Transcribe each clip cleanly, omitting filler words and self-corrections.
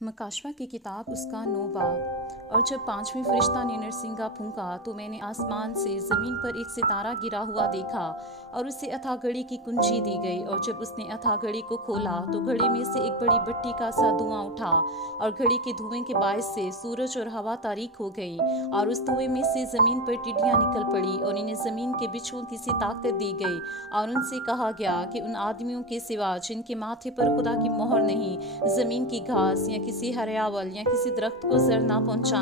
मकाशवा की किताब उसका 9 बाब। और जब 5वें फरिश्ता ने नरसिंगा फूंका तो मैंने आसमान से ज़मीन पर एक सितारा गिरा हुआ देखा और उसे अथाह घड़ी की कुंजी दी गई। और जब उसने अथाह घड़ी को खोला तो घड़ी में से एक बड़ी भट्टी का सा धुआं उठा और घड़ी के धुएं के बायस से सूरज और हवा तारीक हो गई और उस धुएं में से ज़मीन पर टिड्डियाँ निकल पड़ी और इन्हें ज़मीन के बिच्छुओं की सी ताकत दी गई। और उनसे कहा गया कि उन आदमियों के सिवा जिनके माथे पर खुदा की मोहर नहीं, ज़मीन की घास या किसी हरियावल या किसी दरख्त को जर ना पहुंचाना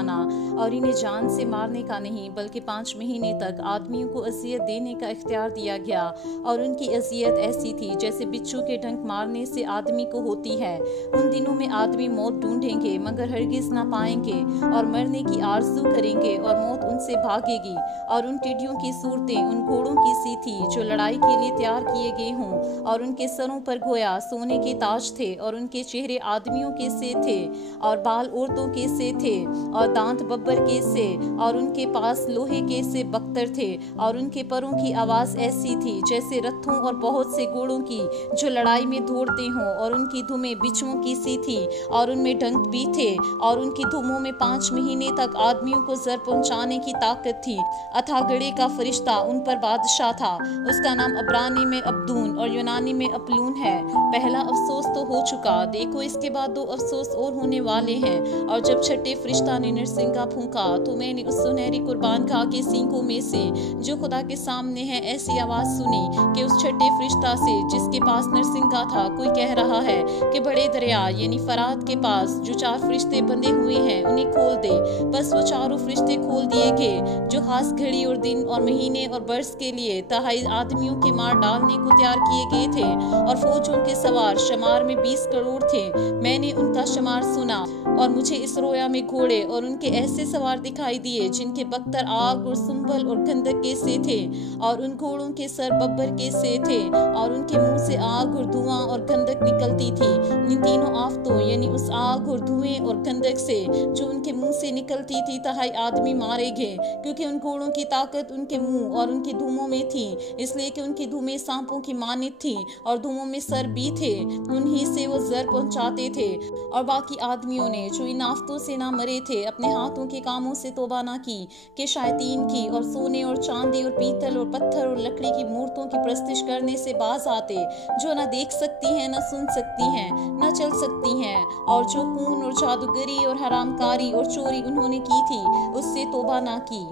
और इन्हें जान से मारने का नहीं बल्कि 5 महीने तक आदमियों को अजियत देने का इख्तियार दिया गया। और उनकी अजियत ऐसी थी जैसे बिच्छू के डंक मारने से आदमी को होती है। उन दिनों में आदमी मौत ढूंढेंगे मगर हरगिज ना पाएंगे और मरने की आरज़ू करेंगे और मौत उनसे भागेगी। और उन टिड्डियों की सूरतें उन घोड़ों की सी थी जो लड़ाई के लिए तैयार किए गए हों और उनके सरों पर गोया सोने के ताज थे और उनके चेहरे आदमियों के से थे और बाल औरतों के से थे और दांत बब्बर के से और उनके पास लोहे के से बख्तर थे। और उनके परों की आवाज़ ऐसी थी जैसे रथों और बहुत से घोड़ों की जो लड़ाई में दौड़ते हों और उनकी धुमें बिच्छुओं की सी थी और उनमें डंक भी थे और उनकी धुमों में 5 महीने तक आदमियों को जर पहुंचाने की ताकत थी। अथाह घड़ी का फरिश्ता उन पर बादशाह था। उसका नाम अब्रानी में अब्दून और यूनानी में अपलून है। पहला अफसोस तो हो चुका, देखो इसके बाद 2 अफसोस और होने वाले हैं। और जब छठे फरिश्ता ने नरसिंगा फूंका तो मैंने उस सुनहरी कुर्बानगाह के सींगों में से जो खुदा के सामने है ऐसी आवाज सुनी कि उस छठे फरिश्ता से जिसके पास नरसिंगा था कोई कह रहा है कि बड़े दरिया यानी फरात के पास जो 4 फरिश्ते बंधे हुए हैं उन्हें खोल दे। बस वो चारों फरिश्ते खोल दिए गए जो खास घड़ी और दिन और महीने और बरस के लिए तहाई आदमियों के मार डालने को तैयार किए गए थे। और फौजों के सवार शमार में 20 करोड़ थे। मैंने उनका शमार सुना और मुझे इस रोया में घोड़े और उनके ऐसे सवार दिखाई दिए जिनके बख्तर आग और सुंबल और गंधक के से थे और उन घोड़ों के सर बब्बर के से थे और उनके मुंह से आग और धुआं और गंधक निकलती थी। इन तीनों आफतों यानी उस आग और धुएं और गंधक से जो उनके मुंह से निकलती थी तहाई आदमी मारे गए क्योंकि उन घोड़ों की ताकत उनके मुंह और उनके धुमों में थी, इसलिए कि उनकी धुमें सांपों की मानित थी और धुमों में सर भी थे। उन्हीं से वो जर पहुंचाते थे। और बाकी आदमियों ने जो इन आफतों से ना मरे थे अपने हाथों के कामों से तौबा ना की कि शायतीन की और सोने और चांदी और पीतल और पत्थर और लकड़ी की मूर्तों की प्रस्तिश करने से बाज आते जो ना देख सकती हैं, ना सुन सकती हैं, ना चल सकती हैं। और जो खून और जादूगरी और हरामकारी और चोरी उन्होंने की थी उससे तौबा ना की।